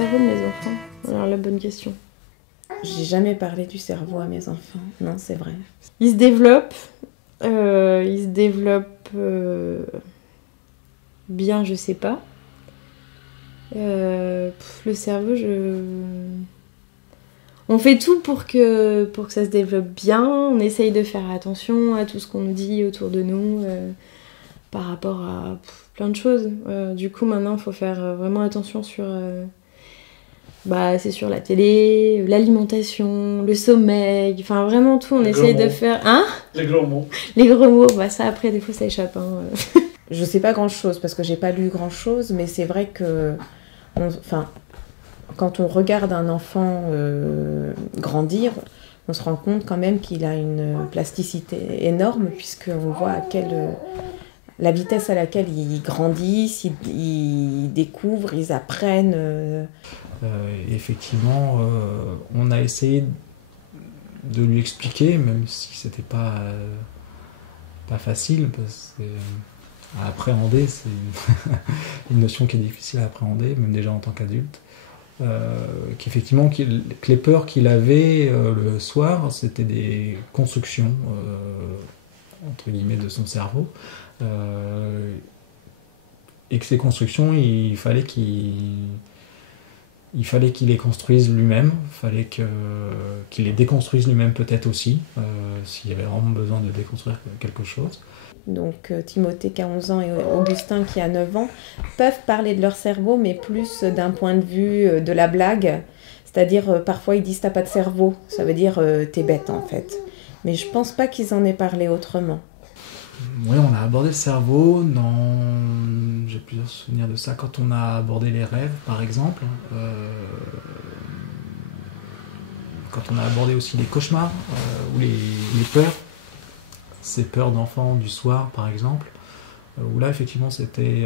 cerveau de mes enfants? Alors la bonne question. J'ai jamais parlé du cerveau à mes enfants. Non, c'est vrai. Il se développe. Bien, je sais pas. Le cerveau, on fait tout pour que ça se développe bien. On essaye de faire attention à tout ce qu'on nous dit autour de nous par rapport à plein de choses. Du coup, maintenant, il faut faire vraiment attention sur... c'est sur la télé, l'alimentation, le sommeil, enfin vraiment tout, on essaye de faire... Hein? Les gros mots. Les gros mots, ça après, des fois, ça échappe. Je sais pas grand-chose parce que j'ai pas lu grand-chose, mais c'est vrai que... quand on regarde un enfant grandir, on se rend compte quand même qu'il a une plasticité énorme, puisqu'on voit la vitesse à laquelle ils grandissent, ils découvrent, ils apprennent. Effectivement, on a essayé de lui expliquer, même si c'était pas facile, parce que à appréhender, c'est une notion qui est difficile à appréhender, même déjà en tant qu'adulte. Qu'effectivement, que les peurs qu'il avait le soir, c'était des constructions, entre guillemets, de son cerveau. Et que ces constructions, il fallait qu'il les construise lui-même, il fallait qu'il les déconstruise lui-même peut-être aussi, s'il y avait vraiment besoin de déconstruire quelque chose. Donc Timothée qui a 11 ans et Augustin qui a 9 ans peuvent parler de leur cerveau, mais plus d'un point de vue de la blague. C'est-à-dire, parfois ils disent « t'as pas de cerveau », ça veut dire « t'es bête » en fait. Mais je pense pas qu'ils en aient parlé autrement. Oui, on a abordé le cerveau, j'ai plusieurs souvenirs de ça, quand on a abordé les rêves par exemple, quand on a abordé aussi les cauchemars ou les peurs, ces peurs d'enfants du soir par exemple, où là effectivement c'était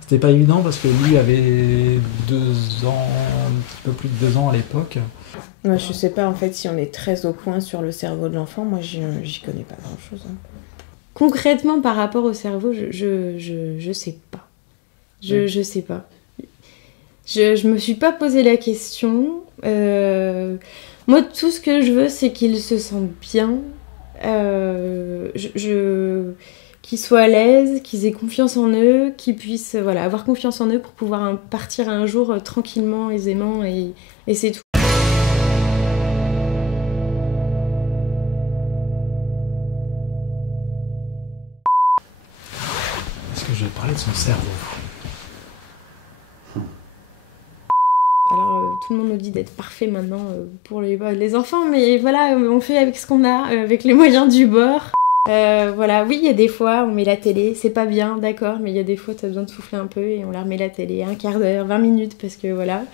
c'était pas évident parce que lui avait 2 ans, un petit peu plus de 2 ans à l'époque. Moi, je sais pas en fait si on est très au point sur le cerveau de l'enfant. Moi, j'y connais pas grand-chose. Concrètement, par rapport au cerveau, je sais pas. Je sais pas. Je me suis pas posé la question. Moi, tout ce que je veux, c'est qu'ils se sentent bien. Qu'ils soient à l'aise, qu'ils aient confiance en eux, qu'ils puissent avoir confiance en eux pour pouvoir partir un jour tranquillement, aisément, et c'est tout. Est-ce que je vais parler de son cerveau? Alors, tout le monde nous dit d'être parfait maintenant pour les enfants, mais voilà, on fait avec ce qu'on a, avec les moyens du bord. Oui, il y a des fois, on met la télé, c'est pas bien, d'accord, mais il y a des fois, t'as besoin de souffler un peu et on leur met la télé, un quart d'heure, 20 minutes, parce que voilà.